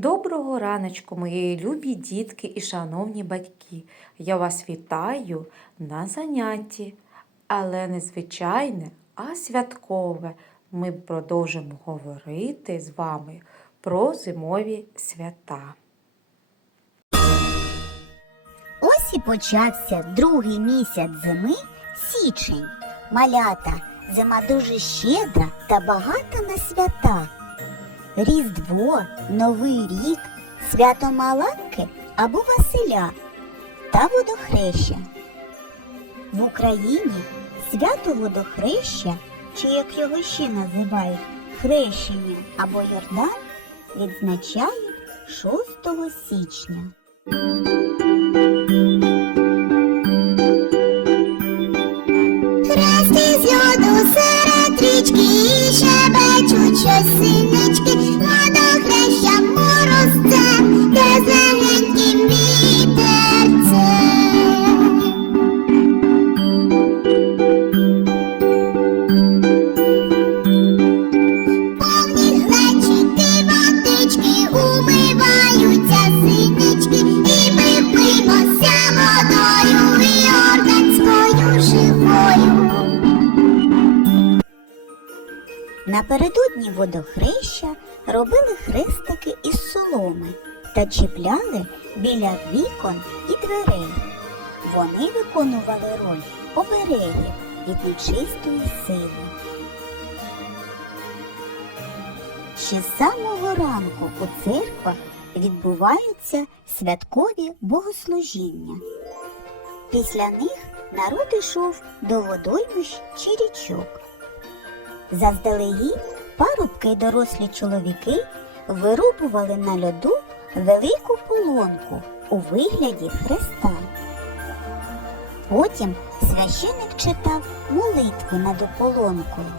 Доброго раночку, мої любі дітки і шановні батьки. Я вас вітаю на занятті, але не звичайне, а святкове. Ми продовжимо говорити з вами про зимові свята. Ось і почався другий місяць зими січень. Малята, зима дуже щедра та багата на свята. Різдво, Новий рік, свято Маланки або Василя та водохреща. В Україні свято водохреща, чи як його ще називають хрещення або Йордан, відзначають 6 січня. Хрести з льоду серед річки і шебечуть щось синички, Напередодні водохреща робили хрестики із соломи та чіпляли біля вікон і дверей. Вони виконували роль оберегів від нечистої сили. Ще з самого ранку у церквах відбуваються святкові богослужіння. Після них народ ішов до водоймищ чи річок. Заздалегідь парубки й дорослі чоловіки вирубували на льоду велику полонку у вигляді хреста. Потім священик читав молитви над ополонкою,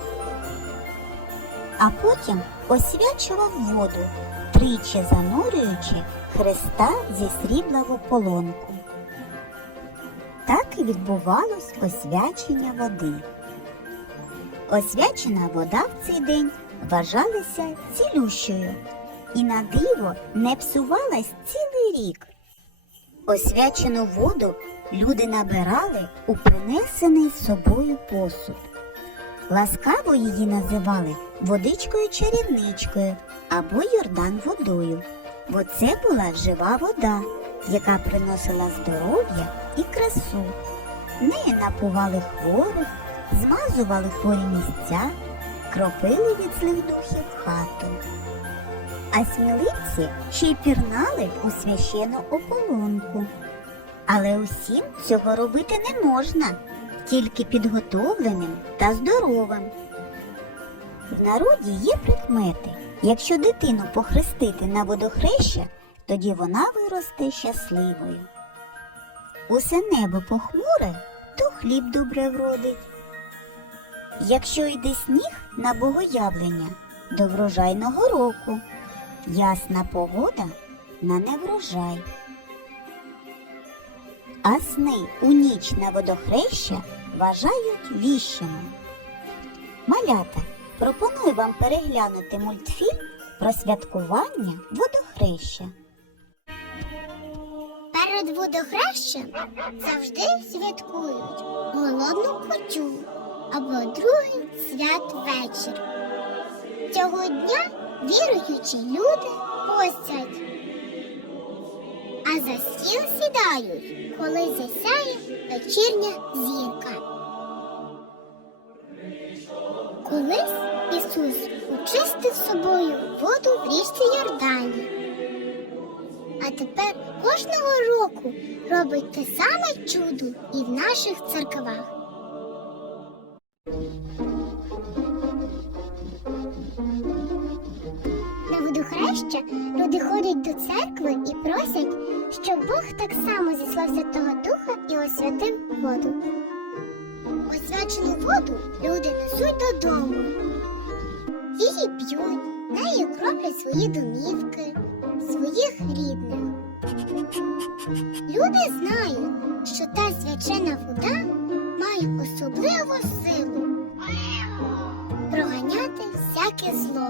а потім освячував воду, тричі занурюючи хреста зі срібла в ополонку. Так і відбувалось освячення води. Освячена вода в цей день вважалася цілющою і на диво не псувалась цілий рік. Освячену воду люди набирали у принесений з собою посуд. Ласкаво її називали водичкою чарівничкою або Йордан водою, бо це була жива вода, яка приносила здоров'я і красу. Нею напували хворих, змазували хворі місця, кропили від злих духів хату. А сміливці ще й пірнали у священу ополонку. Але усім цього робити не можна, тільки підготовленим та здоровим. В народі є прикмети. Якщо дитину похрестити на водохреща, тоді вона виросте щасливою. Усе небо похмуре, то хліб добре вродить. Якщо йде сніг на богоявлення до врожайного року, ясна погода на неврожай. А сни у ніч на водохреща вважають віщими. Малята, пропоную вам переглянути мультфільм про святкування водохреща. Перед водохрещем завжди святкують або другий святвечір. Цього дня віруючі люди постять, а за стіл сідають, коли засяє вечірня зірка. Колись Ісус очистив собою воду в річці Йордані. А тепер кожного року робить те саме чудо і в наших церквах. Водохреща люди ходять до церкви і просять, щоб Бог так само зіслав Святого Духа і освятив воду. Освячену воду люди несуть додому. Її п'ють, нею кроплять свої домівки, своїх рідних. Люди знають, що та свячена вода має особливу силу проганяти всяке зло.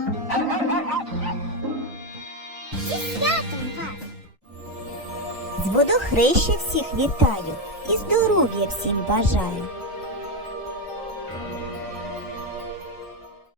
Зі святом вас! З водохреща всіх вітаю і здоров'я всім бажаю.